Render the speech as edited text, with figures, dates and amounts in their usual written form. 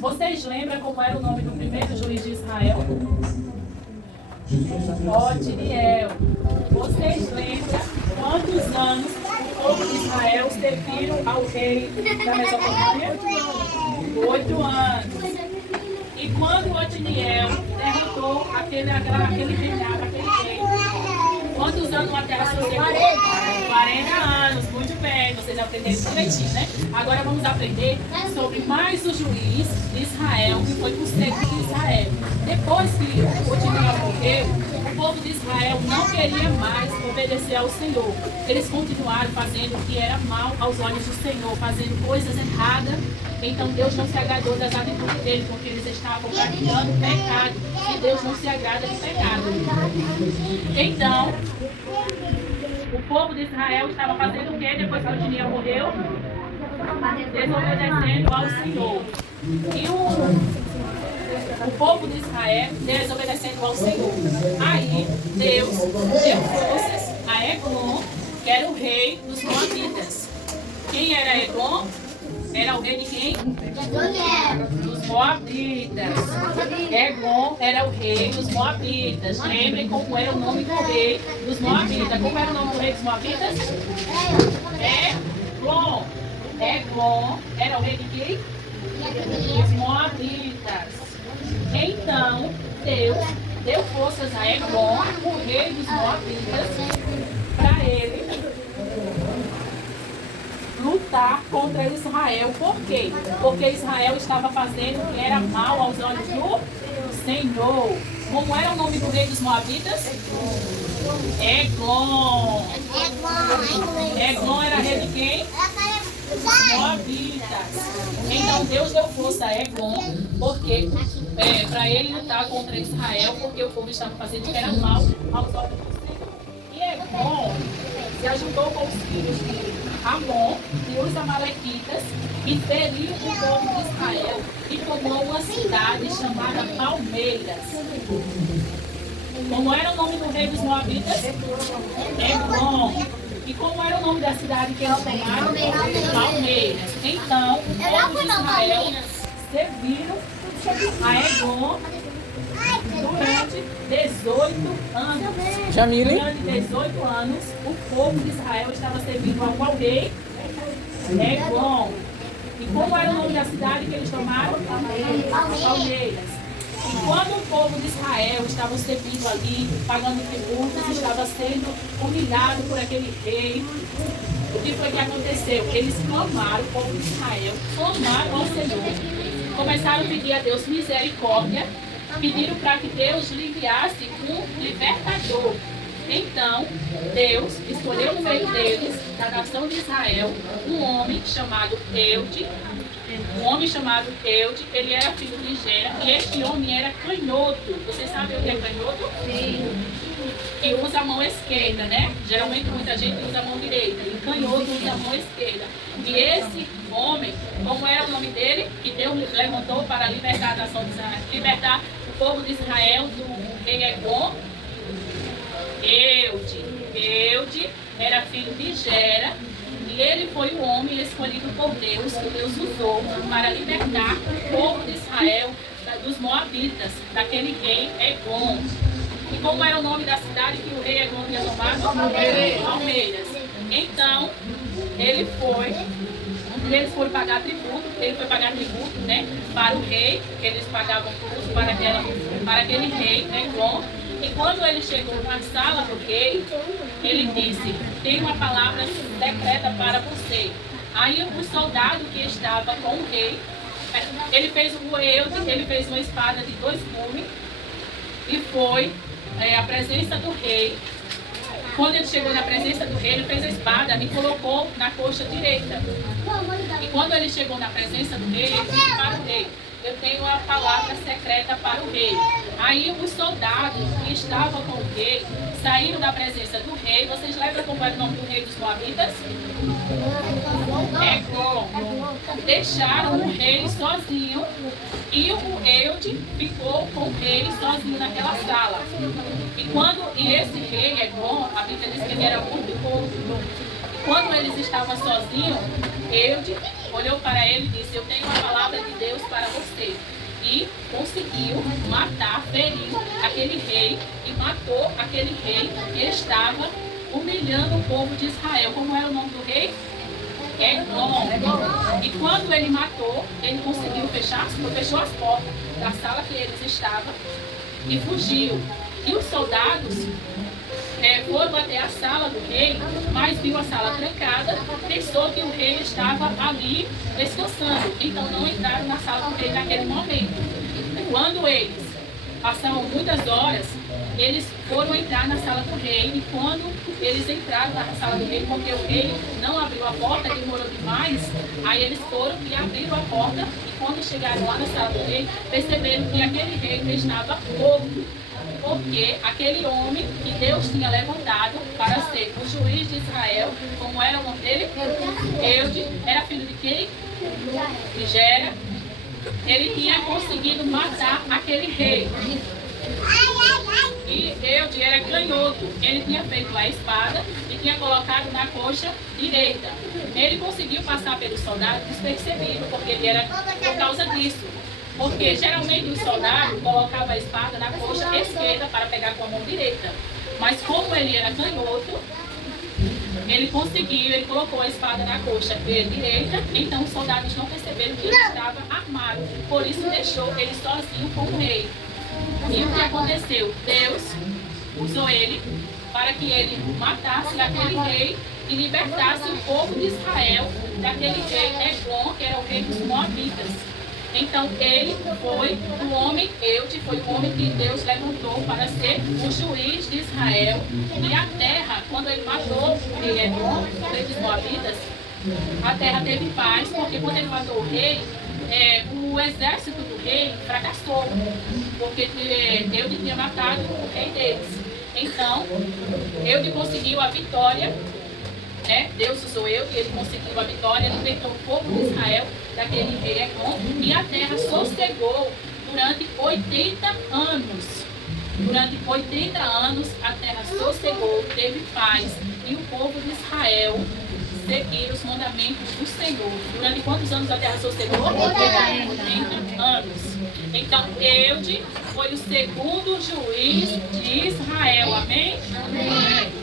Vocês lembram como era o nome do primeiro juiz de Israel? Otiniel. Vocês lembram quantos anos o povo de Israel serviram ao rei da Mesopotâmia? 8 anos. E quando Otiniel derrotou aquele reinado, aquele rei, quantos anos a terra sofreu? 40 anos, muito bem, vocês aprenderam direitinho, né? Agora vamos aprender sobre mais o juiz de Israel, que foi o século de Israel. Depois que Otiniel morreu, o povo de Israel não queria mais obedecer ao Senhor. Eles continuaram fazendo o que era mal aos olhos do Senhor, fazendo coisas erradas. Então Deus não se agradou das atitudes deles, porque eles estavam praticando pecado. E Deus não se agrada de pecado. Então, o povo de Israel estava fazendo o quê depois que Otiniel morreu? Desobedecendo ao Senhor. E o povo de Israel desobedecendo ao Senhor. Aí Deus deu forças a Eglon, que era o rei dos Moabitas. Quem era Eglon? Era o rei de quem? Dos Moabitas. Eglon era o rei dos Moabitas. Lembrem como era o nome do rei dos Moabitas. Como era o nome do rei dos Moabitas? Eglon. Eglon era o rei de quem? Dos Moabitas. Então, Deus deu forças a Eglon, o rei dos Moabitas, para ele lutar contra Israel. Por quê? Porque Israel estava fazendo o que era mal aos olhos do Senhor. Como era o nome do rei dos Moabitas? Eglon. Eglon era rei de quem? Moabitas. Então Deus deu força a Eglon para ele lutar contra Israel, porque o povo estava fazendo o que era mal aos olhos do Senhor. E Eglon se ajuntou com os filhos de Amon e os amalequitas e feriu o povo de Israel e tomou uma cidade chamada Palmeiras. Como era o nome do rei dos Moabitas? Eglon. E como era o nome da cidade que eles tomaram? Palmeiras. Então, o povo de Israel serviram a Eglon durante 18 anos. Jamile? Durante 18 anos, o povo de Israel estava servindo ao qual rei? Eglon. E como era o nome da cidade que eles tomaram? Palmeiras. E quando o povo de Israel estava servindo ali, pagando tributos, estava sendo humilhado por aquele rei, o que foi que aconteceu? Eles clamaram, o povo de Israel, clamaram ao Senhor, começaram a pedir a Deus misericórdia, pediram para que Deus lhe enviasse um libertador. Então, Deus escolheu no meio deles, da nação de Israel, um homem chamado Eude. Um homem chamado Eude, ele era filho de Gera, e este homem era canhoto. Vocês sabem o que é canhoto? Sim. Que usa a mão esquerda, né? Geralmente muita gente usa a mão direita, e canhoto usa a mão esquerda. E esse homem, como era o nome dele, que Deus levantou para libertar a nação de Israel, libertar o povo de Israel do rei Eglon? Eude era filho de Gera. E ele foi o homem escolhido por Deus, que Deus usou para libertar o povo de Israel dos Moabitas, daquele rei Eglon. E como era o nome da cidade que o rei Eglon tinha tomado? Palmeiras. Então, ele foi pagar tributo, né, para o rei, que eles pagavam tudo para aquele rei Eglon. E quando ele chegou na sala do rei, ele disse: tem uma palavra secreta para você. Aí o soldado que estava com o rei, ele fez uma espada de 2 gumes e foi à presença do rei. Quando ele chegou na presença do rei, ele fez a espada e colocou na coxa direita. E quando ele chegou na presença do rei, ele disse para o rei: eu tenho a palavra secreta para o rei. Aí os soldados que estavam com o rei saíram da presença do rei. Vocês lembram como era o nome do rei dos Moabitas? Eglon. Deixaram o rei sozinho e o Eude ficou com o rei sozinho naquela sala. E esse rei Eglon, a Bíblia diz que ele era muito gordo. Quando eles estavam sozinhos, Eude olhou para ele e disse: eu tenho uma palavra de Deus para você. e conseguiu matar, feriu aquele rei e matou aquele rei que estava humilhando o povo de Israel. Como era o nome do rei? Eglon. E quando ele matou, ele conseguiu fechou as portas da sala que eles estavam e fugiu. E os soldados foram até a sala do rei, mas viu a sala trancada, pensou que o rei estava ali descansando. Então não entraram na sala do rei naquele momento. Quando eles passaram muitas horas, eles foram entrar na sala do rei, e quando eles entraram na sala do rei, porque o rei não abriu a porta, demorou demais, aí eles foram e abriram a porta, e quando chegaram lá na sala do rei, perceberam que aquele rei estava morto, porque aquele homem que Deus tinha levantado para ser o juiz de Israel, como era o nome dele? Eude, era filho de quem? De Gera. Ele tinha conseguido matar aquele rei. E Eude era canhoto. Ele tinha feito a espada e tinha colocado na coxa direita. Ele conseguiu passar pelos soldados despercebido, porque ele era por causa disso. Porque geralmente o soldado colocava a espada na coxa esquerda para pegar com a mão direita. Mas como ele era canhoto, ele colocou a espada na coxa direita, então os soldados não perceberam que ele estava armado. Por isso deixou ele sozinho com o rei. E o que aconteceu? Deus usou ele para que ele matasse aquele rei e libertasse o povo de Israel daquele rei Eglon, que era o rei dos Moabitas. Então ele foi o homem, Eude foi o homem que Deus levantou para ser o juiz de Israel. E a terra, quando ele matou o rei Eglon, o rei dos Moabitas, a terra teve paz, porque quando ele matou o rei, o exército do rei fracassou, porque Eude tinha matado o rei deles. Então, Eude conseguiu a vitória. Deus usou Eude, ele conseguiu a vitória, libertou o povo de Israel daquele rei Eglon, e a terra sossegou durante 80 anos. Durante 80 anos a terra sossegou, teve paz, e o povo de Israel seguiu os mandamentos do Senhor. Durante quantos anos a terra sossegou? 80 anos. Então Eude foi o segundo juiz de Israel. Amém? Amém.